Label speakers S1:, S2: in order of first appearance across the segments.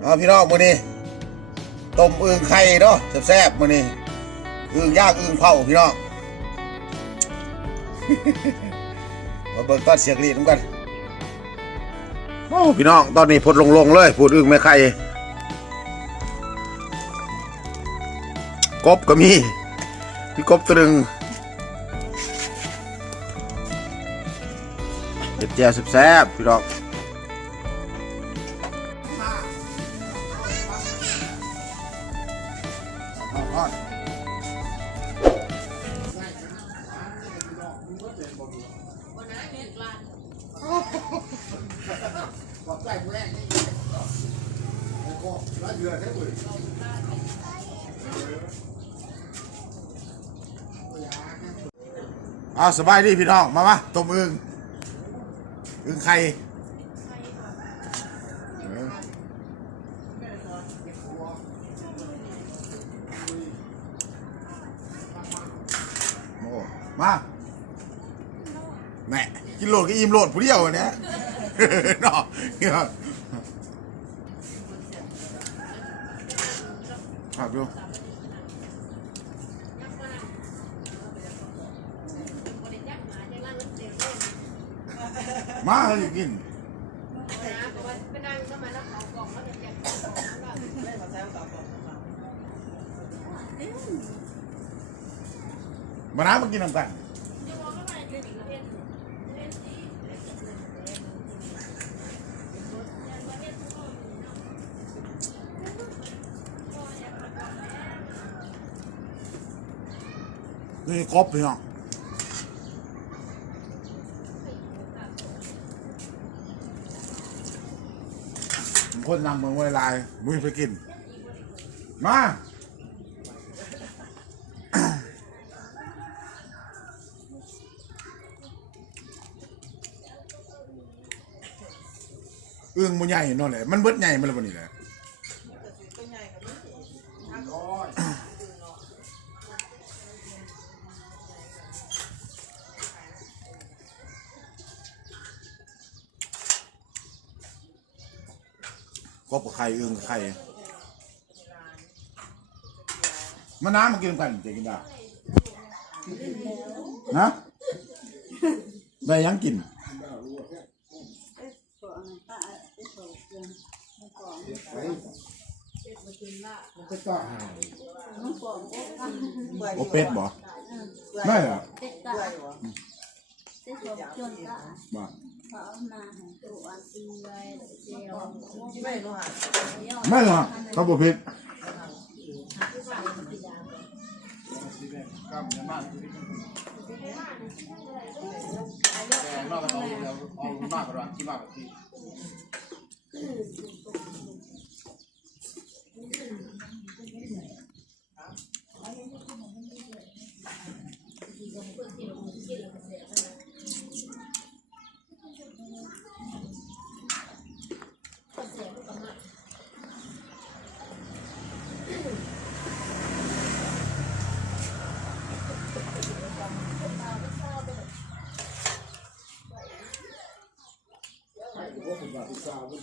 S1: เอาพี่น้องมื้อนี้ต้มอึ่งไข่เนาะแซ่บๆมื้อนี้อึ่งย่างอึ่งเผาพี่น้องมาเบิ่งตอนเสียงรีดกันโอ้พี่น้องตอนนี้พดลงๆเลยพูดอึ่งไม่ไข่กบก็มีพี่กบตัวหนึ่งเด็ดแจ่วแซ่บๆพี่น้อง เอาสบายดีพี่น้อง มามาต้มอึงอึงไข่เออโอ้ มาแหน่กินโหลดก็อิ่มโหลดผู้เดียวอันเนี้ยเนาะเนี่ยครับดูมาให้กิน มาน้ำมากินน้ำกันนี่ครบพี่น้องคนนำเมืองไว้ลายมือไปกิน มา อื้องมันใหญ่เนั่นแหละมันเบิดใหญ่มันละวันนี้แหละกบกับไข่เอื้องไข่มาน้ำมากินกันจะกินได้นะได้ยังกิน โอเป็ดบ่ไม่เหรอ
S2: เป็ดกะเป็ดสองจนกะ
S1: บ่
S2: เขาเอามา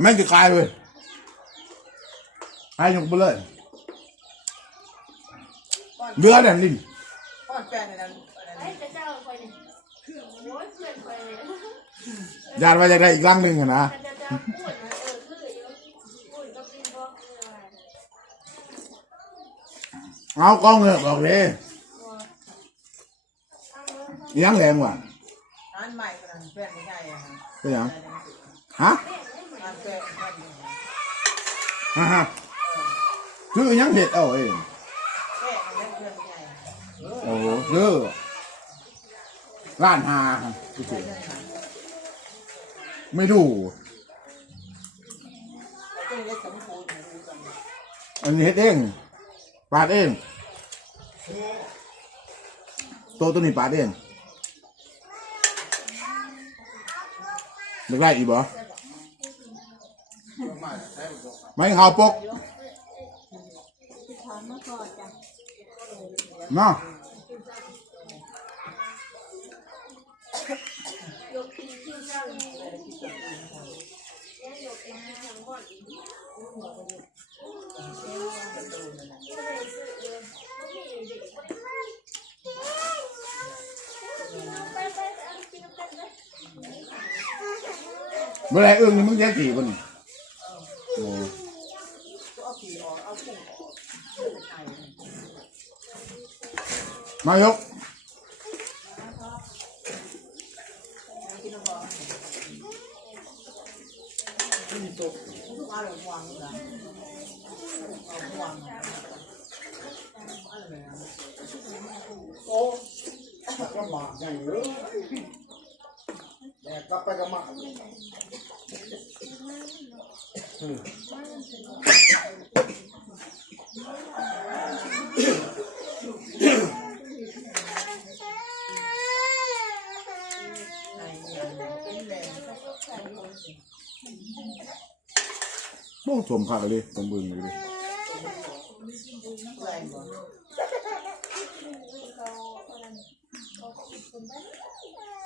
S1: แม่งจะกลายเลยให้ยกไปเลยเรือเนี่ยลิน
S3: ป้อนแฟนในนั้น
S2: ไอ้เจ้าไปเนี่ยโอ้ยเพื่อนไปเนี่ย
S1: ยานว่าจะได้อีกรังหนึ่งอะนะ
S2: เจ้าเจ้าพูดนะเออคือเยอะพูดก็เป็นเพราะอะไร
S1: เอากล้องเลยบอกเลยยังแรงว่ะ
S3: อันใหม่กังเพื่อนไม่
S1: ป็นยังฮะ
S3: อันร
S1: ฮะฮะคือหยังเห็ดเอาเอง
S3: แม่เล็กเอนไโอ้
S1: โหซื้อร้านหาไม่ดูอันนี้เห็ดเองปาดเอง ตัวตัวนี้ปาดเอง ไม่ได้อีกบ่ไม่ข่าวปก
S2: ถอนมาก่อนจ้ะ
S1: เนาะ
S2: เจ้าเนี่ยยกเองทั้งหมด
S1: เมื่อไรเอื้องนี่มึงแยกกี่คนนี่โอ้
S3: เอาผีออกเอากุ้งออกเดินไก่
S1: มายก
S3: กินแล้วก็กินสุกทุกอะไรวางนี่นะเอาวางอะ
S4: ลยแดกกลับไปกับหมาก
S3: ไก่เนี่ยเป็นแรง
S1: โอ้สมผักเลยสมบูรณ์เลย
S3: แรงบ่
S1: มันต้นหอยเพิ่น
S3: ตัวน้อย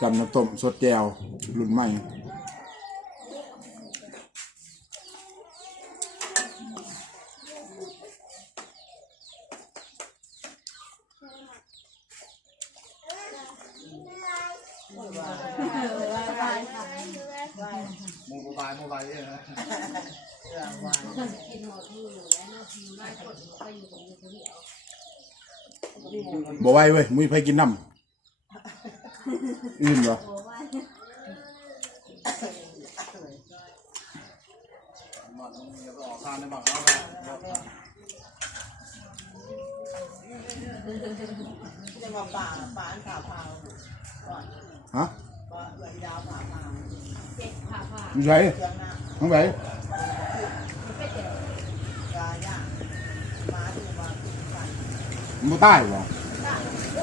S1: จำน้ำต้มสดแก้วรุ่นใหม่
S2: สบายค่ะ
S4: มูบายมูบายเนี่ยนะ
S3: เรื่องวาน
S2: กินหมดมือแล้วเนาะมือไม้กดไปอยู่ตรงนี้คนเดียว
S1: บ่ไหวเว้ยมุ้ยไผกินน้ำ อื่นบ่
S2: โอ้ว่า
S4: มันจะออกทานในหมากแล้ว
S3: จะมาป่าป่าอันผ่าพาวก่อน
S1: ฮะ
S3: ว่าเหลือยาวผ่าพาว
S2: เจ็บผ่าผ่า
S1: อยู่ไส
S3: เครื่องหน้า
S1: ทั้งไหน
S2: มันเป็นเด็ก
S3: ยาย่ามาดูมาใส่
S1: มันบ่ตายบ่
S2: โอ้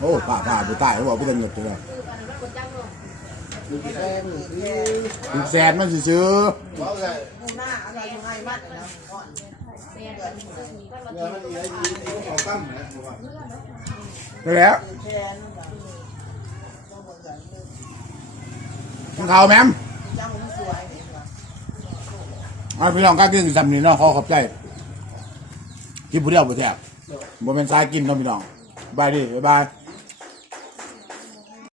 S2: ผ่าผ่า
S3: แม่บอกแม่ไม่ต้องคิดไปถ่ายน้อง
S1: โอ้ป่าป่าตายเขาบอกบ่ตัวแล้ว
S2: คืออันนั้นก็จ้างลง
S4: ดูกี่แดง
S3: คือแค่
S1: ถึงแสนมันซื่อ
S4: ไง
S3: มูหน้าอะไรยังไงมัดนะก่อน
S2: เสียนซึ่งก็มา
S4: เนื้อมันดีไอ้ดีนี่ก็ของตั้มนะผมว่า
S1: ๆได้แล้ว
S3: คือแค่นั่นแหละต้องเหมือนกันเลย
S1: กินข้าวแม่ม
S3: จ้างมันสวยเห็นปะ
S1: อ่าพี่น้องก็กินสำนี้เนาะขอขอบใจกินผู้เดียวบ่แซ่บบ่แม่นสายกินเนาะพี่น้องบายดีบ๊ายบาย